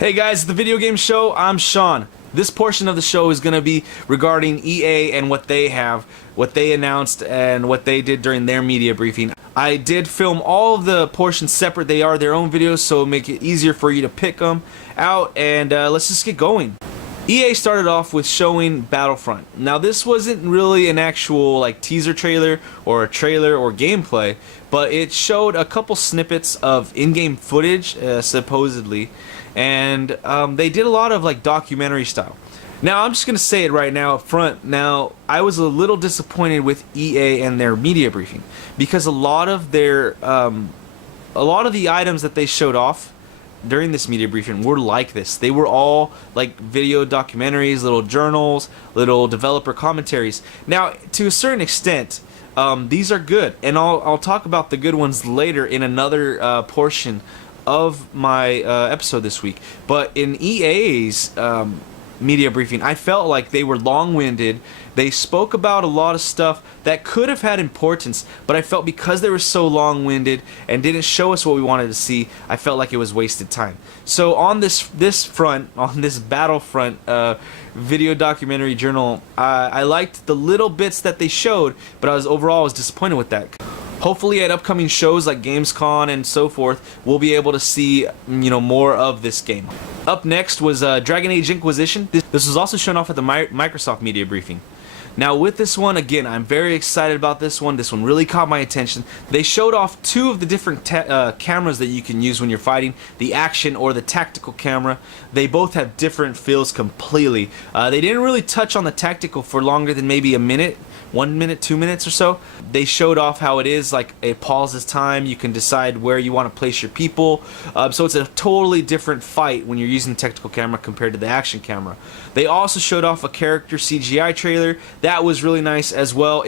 Hey guys, the video game show, I'm Sean. This portion of the show is going to be regarding EA and what they have, what they announced, and what they did during their media briefing. I did film all of the portions separate. They are their own videos, so it'll make it easier for you to pick them out, and let's just get going. EA started off with showing Battlefront. Now this wasn't really an actual like teaser trailer or a trailer or gameplay, but it showed a couple snippets of in-game footage, supposedly, and they did a lot of like documentary style. Now I'm just gonna say it right now up front. Now I was a little disappointed with EA and their media briefing because a lot of the items that they showed off during this media briefing were like this. They were all like video documentaries, little journals, little developer commentaries. Now to a certain extent, these are good, and I'll talk about the good ones later in another portion of my episode this week. But in EA's media briefing, I felt like they were long-winded. They spoke about a lot of stuff that could have had importance, but I felt because they were so long-winded and didn't show us what we wanted to see, I felt like it was wasted time. So on this front, on this Battlefront video documentary journal, I liked the little bits that they showed, but overall I was disappointed with that. Hopefully at upcoming shows like Gamescom and so forth, we'll be able to see, more of this game. Up next was Dragon Age Inquisition. This was also shown off at the Microsoft media briefing. Now with this one, again, I'm very excited about this one. This one really caught my attention. They showed off two of the different cameras that you can use when you're fighting, the action or the tactical camera. They both have different feels completely. They didn't really touch on the tactical for longer than maybe a minute. 1 minute, 2 minutes or so. They showed off how it is, like it pauses time, you can decide where you want to place your people, so it's a totally different fight when you're using the tactical camera compared to the action camera. They also showed off a character CGI trailer. That was really nice as well.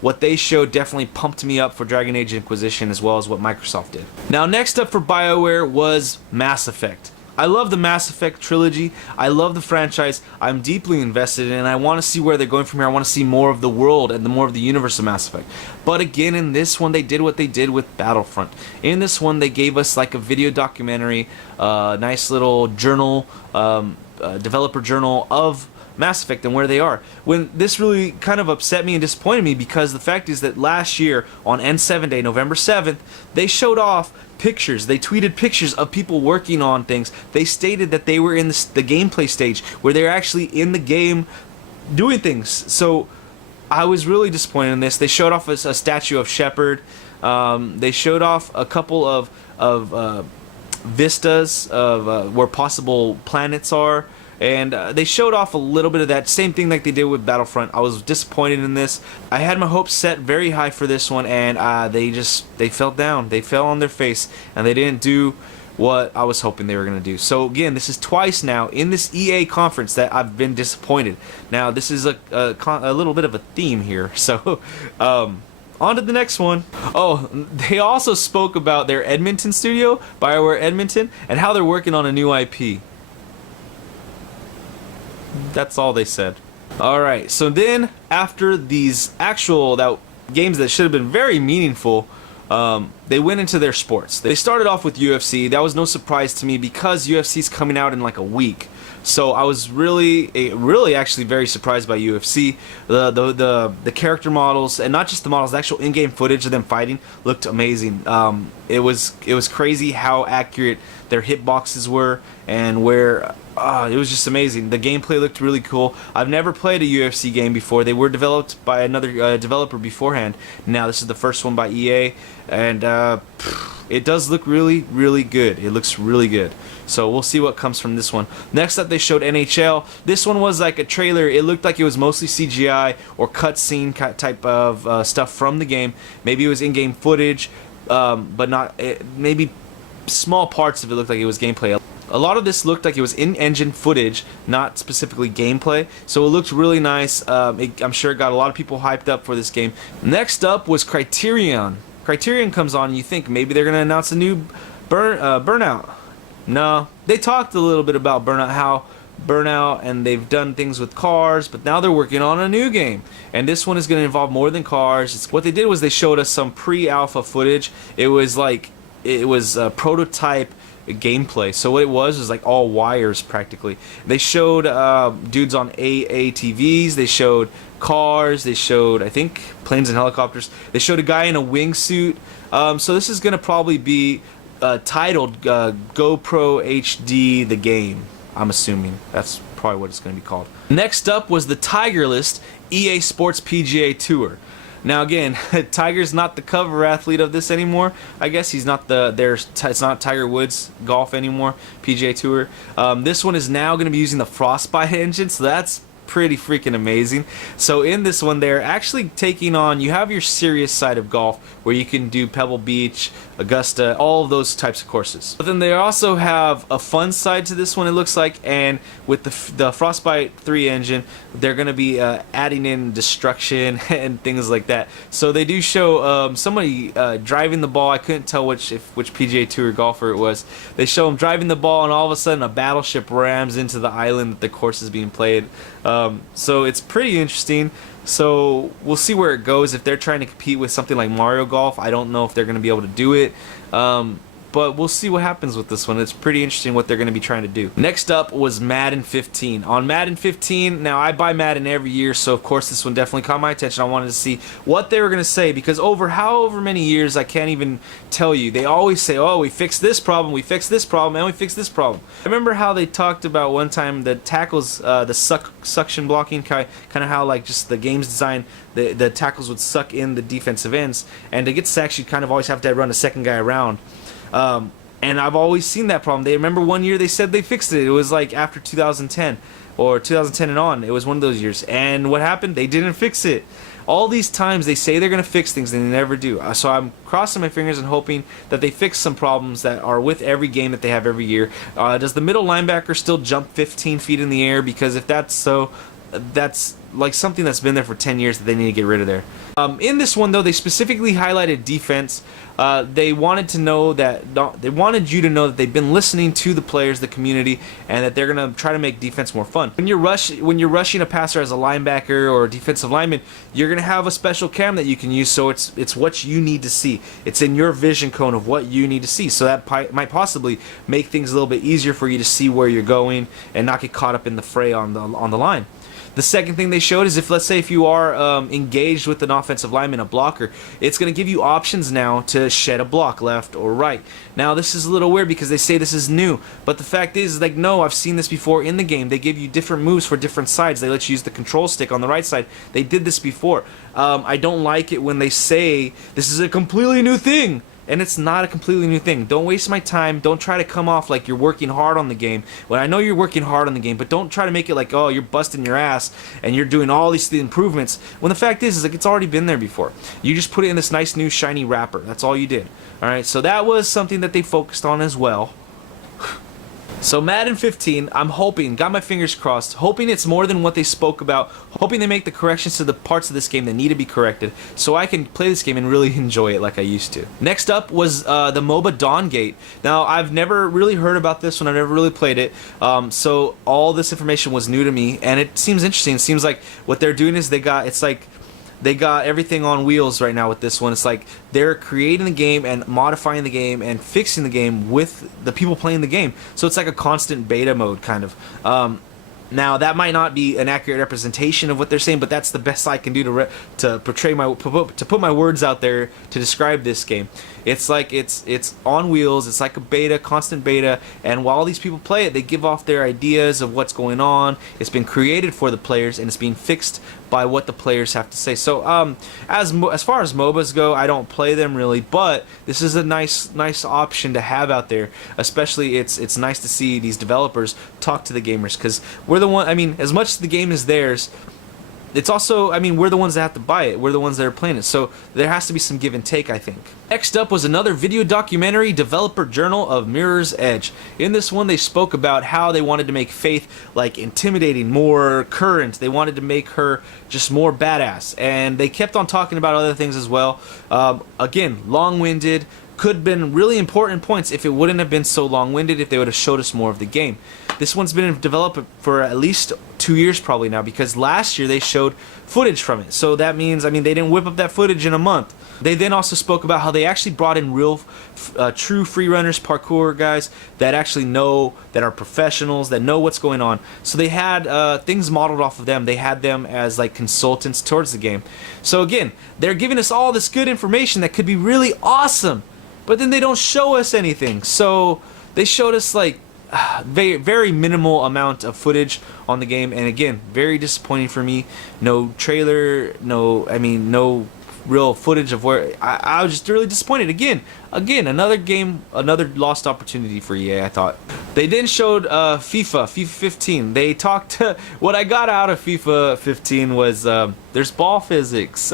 What they showed definitely pumped me up for Dragon Age Inquisition as well as what Microsoft did. Now next up for BioWare was Mass Effect. I love the Mass Effect trilogy. I love the franchise. I'm deeply invested in it, and I want to see where they're going from here. I want to see more of the world and more of the universe of Mass Effect. But again, in this one, they did what they did with Battlefront. In this one, they gave us like a video documentary, nice little journal, developer journal of Mass Effect and where they are. When this really kind of upset me and disappointed me, because the fact is that last year on N7 Day, November 7th, they showed off pictures. They tweeted pictures of people working on things. They stated that they were in the gameplay stage where they're actually in the game doing things. So I was really disappointed in this. They showed off a statue of Shepard. They showed off a couple of vistas of where possible planets are. And they showed off a little bit of that same thing like they did with Battlefront. I was disappointed in this. I had my hopes set very high for this one, and they fell down. They fell on their face, and they didn't do what I was hoping they were going to do. So again, this is twice now in this EA conference that I've been disappointed. Now this is a little bit of a theme here. So on to the next one. Oh, they also spoke about their Edmonton studio, BioWare Edmonton, and how they're working on a new IP. That's all they said. Alright, so then after these games that should have been very meaningful, they went into their sports. They started off with UFC. That was no surprise to me because UFC's coming out in like a week. So I was really actually very surprised by UFC. The character models, and not just the models, the actual in-game footage of them fighting looked amazing. It was crazy how accurate their hitboxes were, and where it was just amazing. The gameplay looked really cool. I've never played a UFC game before. They were developed by another developer beforehand. Now this is the first one by EA, and it does look really good. It looks really good. So we'll see what comes from this one. Next up, they showed NHL. This one was like a trailer. It looked like it was mostly CGI or cutscene type of stuff from the game. Maybe it was in-game footage, but not. Maybe small parts of it looked like it was gameplay. A lot of this looked like it was in-engine footage, not specifically gameplay, so it looked really nice. I'm sure it got a lot of people hyped up for this game. Next up was Criterion. Criterion comes on and you think maybe they're going to announce a new Burnout. No, they talked a little bit about Burnout, and they've done things with cars, but now they're working on a new game. And this one is going to involve more than cars. What they did was they showed us some pre-alpha footage. It was a prototype gameplay. So what it was like all wires practically. They showed dudes on AATVs, they showed cars, they showed, I think, planes and helicopters. They showed a guy in a wingsuit. So this is gonna probably be titled GoPro HD the game. I'm assuming that's probably what it's going to be called. Next up was the Tiger List EA Sports PGA Tour. Now again, Tiger's not the cover athlete of this anymore. I guess he's not it's not Tiger Woods golf anymore, PGA Tour. This one is now going to be using the Frostbite engine, so that's pretty freaking amazing. So in this one, they're actually taking on, you have your serious side of golf where you can do Pebble Beach, Augusta, all of those types of courses. But then they also have a fun side to this one, it looks like, and with the Frostbite 3 engine, they're going to be adding in destruction and things like that. So they do show somebody driving the ball. I couldn't tell which PGA Tour golfer it was. They show him driving the ball, and all of a sudden a battleship rams into the island that the course is being played. So it's pretty interesting. So we'll see where it goes. If they're trying to compete with something like Mario Golf, I don't know if they're going to be able to do it. But we'll see what happens with this one. It's pretty interesting what they're going to be trying to do. Next up was Madden 15. On Madden 15, now I buy Madden every year, so of course this one definitely caught my attention. I wanted to see what they were going to say, because over however many years, I can't even tell you, they always say, oh, we fixed this problem, we fixed this problem, and we fixed this problem. I remember how they talked about one time the tackles, the suction blocking, kind of how like just the game's design, the tackles would suck in the defensive ends, and to get sacks, you kind of always have to run a second guy around. And I've always seen that problem. They remember one year they said they fixed it. It was like after 2010 or 2010 and on. It was one of those years. And what happened? They didn't fix it. All these times they say they're going to fix things and they never do. So I'm crossing my fingers and hoping that they fix some problems that are with every game that they have every year. Does the middle linebacker still jump 15 feet in the air? Because if that's so, that's like something that's been there for 10 years that they need to get rid of there. In this one though, they specifically highlighted defense. They wanted to know that they wanted you to know that they've been listening to the players, the community, and that they're gonna try to make defense more fun. When you're rushing a passer as a linebacker or a defensive lineman, you're gonna have a special cam that you can use. So it's what you need to see. It's in your vision cone of what you need to see. So that might possibly make things a little bit easier for you to see where you're going and not get caught up in the fray on the line. The second thing they showed is let's say if you are engaged with an offensive lineman, a blocker, it's going to give you options now to shed a block left or right. Now this is a little weird because they say this is new, but the fact is like, no, I've seen this before in the game. They give you different moves for different sides. They let you use the control stick on the right side. They did this before. I don't like it when they say this is a completely new thing. And it's not a completely new thing. Don't waste my time. Don't try to come off like you're working hard on the game. Well, I know you're working hard on the game, but don't try to make it like, oh, you're busting your ass and you're doing all these improvements. When the fact is like it's already been there before. You just put it in this nice new shiny wrapper. That's all you did. All right. So that was something that they focused on as well. So Madden 15, I'm hoping, got my fingers crossed, hoping it's more than what they spoke about, hoping they make the corrections to the parts of this game that need to be corrected, so I can play this game and really enjoy it like I used to. Next up was the MOBA Dawngate. Now, I've never really heard about this one, I've never really played it, so all this information was new to me, and it seems interesting. It seems like what they're doing is they got everything on wheels right now with this one. It's like they're creating the game and modifying the game and fixing the game with the people playing the game. So it's like a constant beta mode kind of. Now that might not be an accurate representation of what they're saying, but that's the best I can do to put my words out there to describe this game. It's like it's on wheels. It's like a beta, constant beta, and while these people play it, they give off their ideas of what's going on. It's been created for the players, and it's being fixed by what the players have to say. So as far as MOBAs go, I don't play them really, but this is a nice option to have out there. Especially it's nice to see these developers talk to the gamers, because we're the one. I mean, as much as the game is theirs, it's also, I mean, we're the ones that have to buy it. We're the ones that are playing it. So there has to be some give and take, I think. Next up was another video documentary, Developer Journal of Mirror's Edge. In this one, they spoke about how they wanted to make Faith like intimidating, more current. They wanted to make her just more badass. And they kept on talking about other things as well. Again, long-winded. Could have been really important points if it wouldn't have been so long-winded, if they would have showed us more of the game. This one's been developed for at least 2 years probably now, because last year they showed footage from it. So that means, I mean, they didn't whip up that footage in a month. They then also spoke about how they actually brought in real, true free runners, parkour guys that actually know, that are professionals, that know what's going on. So they had things modeled off of them. They had them as like consultants towards the game. So again, they're giving us all this good information that could be really awesome, but then they don't show us anything. So they showed us like very, very minimal amount of footage on the game, and again, very disappointing for me. No trailer, no real footage of where I was just really disappointed. Again, another game, another lost opportunity for EA, I thought. They then showed FIFA 15. They talked what I got out of FIFA 15 was there's ball physics.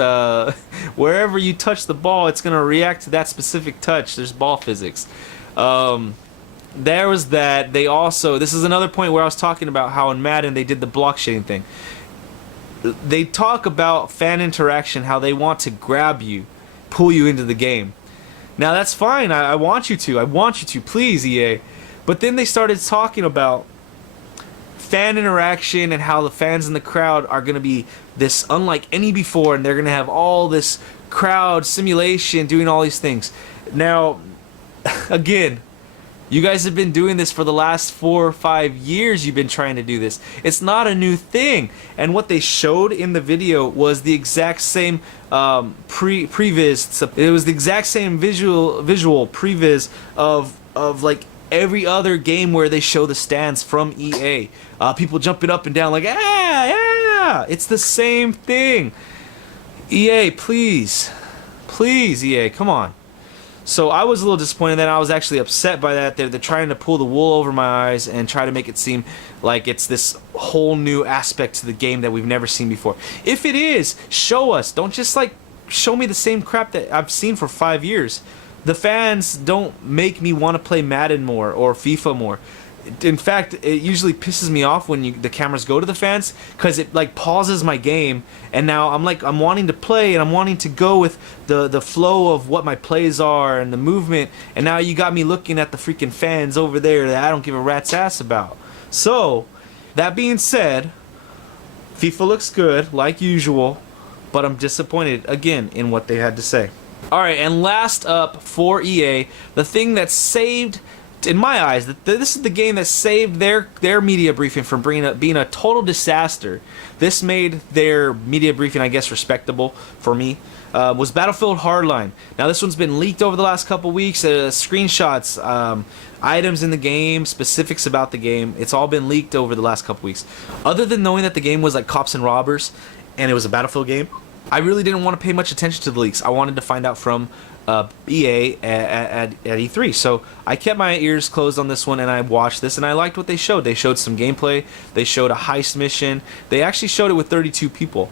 Wherever you touch the ball, it's gonna react to that specific touch. There's ball physics. There was that. They also, this is another point where I was talking about how in Madden they did the block shading thing. They talk about fan interaction, how they want to grab you, pull you into the game. Now that's fine, I want you to, please EA. But then they started talking about fan interaction and how the fans in the crowd are going to be this unlike any before, and they're going to have all this crowd simulation doing all these things. Now, again, you guys have been doing this for the last 4 or 5 years. You've been trying to do this. It's not a new thing. And what they showed in the video was the exact same previs. It was the exact same visual previs of like every other game where they show the stands from EA. People jumping up and down like, yeah. It's the same thing. EA, please, EA, come on. So I was a little disappointed that I was actually upset by that. They're trying to pull the wool over my eyes and try to make it seem like it's this whole new aspect to the game that we've never seen before. If it is, show us. Don't just like show me the same crap that I've seen for 5 years. The fans don't make me want to play Madden more or FIFA more. In fact, it usually pisses me off when the cameras go to the fans, because it like pauses my game, and now I'm wanting to play and I'm wanting to go with the flow of what my plays are and the movement, and now you got me looking at the freaking fans over there that I don't give a rat's ass about. So that being said, FIFA looks good like usual, but I'm disappointed again in what they had to say. Alright, and last up for EA, the thing that saved, in my eyes, this is the game that saved their media briefing from being a total disaster. This made their media briefing, I guess, respectable for me. Was Battlefield Hardline. Now this one's been leaked over the last couple weeks. Screenshots, items in the game, specifics about the game. It's all been leaked over the last couple weeks. Other than knowing that the game was like cops and robbers, and it was a Battlefield game, I really didn't want to pay much attention to the leaks. I wanted to find out from EA at E3. So I kept my ears closed on this one, and I watched this, and I liked what they showed. They showed some gameplay. They showed a heist mission. They actually showed it with 32 people.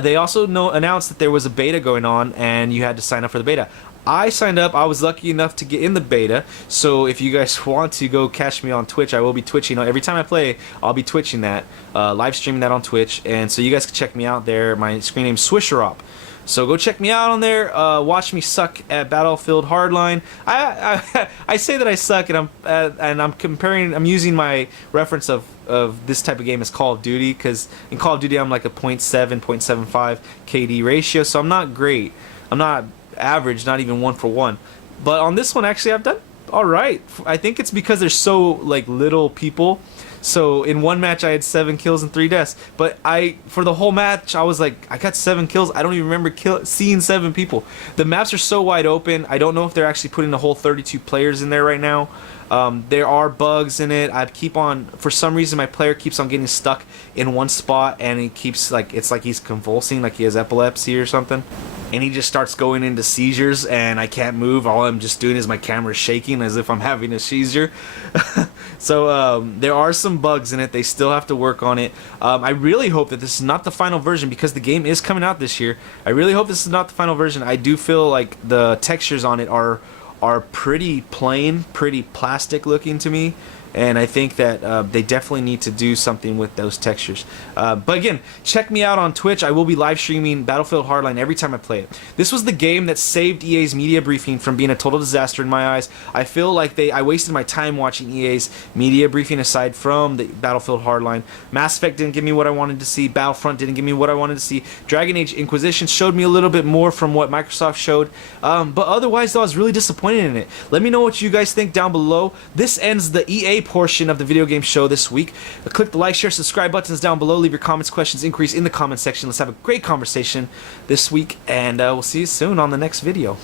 They also announced that there was a beta going on, and you had to sign up for the beta. I signed up. I was lucky enough to get in the beta, so if you guys want to go catch me on Twitch, I will be twitching. Every time I play, I'll be twitching that, live streaming that on Twitch, and so you guys can check me out there. My screen name's Swisherop. So go check me out on there. Watch me suck at Battlefield Hardline. I say that I suck, and I'm using my reference of this type of game as Call of Duty, because in Call of Duty I'm like a 0.7, 0.75 KD ratio, so I'm not great. I'm not average, not even 1 for 1. But on this one, actually, I've done all right. I think it's because there's so like little people. So in one match I had 7 kills and 3 deaths, but for the whole match I was like, I got 7 kills. I don't even remember seeing 7 people. The maps are so wide open. I don't know if they're actually putting the whole 32 players in there right now. There are bugs in it. For some reason my player keeps on getting stuck in one spot, and he keeps it's like he's convulsing, like he has epilepsy or something, and he just starts going into seizures, and I can't move. All I'm just doing is my camera's shaking as if I'm having a seizure. So there are some bugs in it. They still have to work on it. I really hope that this is not the final version, because the game is coming out this year. I really hope this is not the final version. I do feel like the textures on it are pretty plain, pretty plastic looking to me, and I think that they definitely need to do something with those textures. But again, check me out on Twitch. I will be live streaming Battlefield Hardline every time I play it. This was the game that saved EA's media briefing from being a total disaster in my eyes. I feel like I wasted my time watching EA's media briefing aside from the Battlefield Hardline. Mass Effect didn't give me what I wanted to see. Battlefront didn't give me what I wanted to see. Dragon Age Inquisition showed me a little bit more from what Microsoft showed. But otherwise, though, I was really disappointed in it. Let me know what you guys think down below. This ends the EA portion of the video game show this week. Click the like, share, subscribe buttons down below. Leave your comments, questions, inquiries in the comment section. Let's have a great conversation this week, and we'll see you soon on the next video.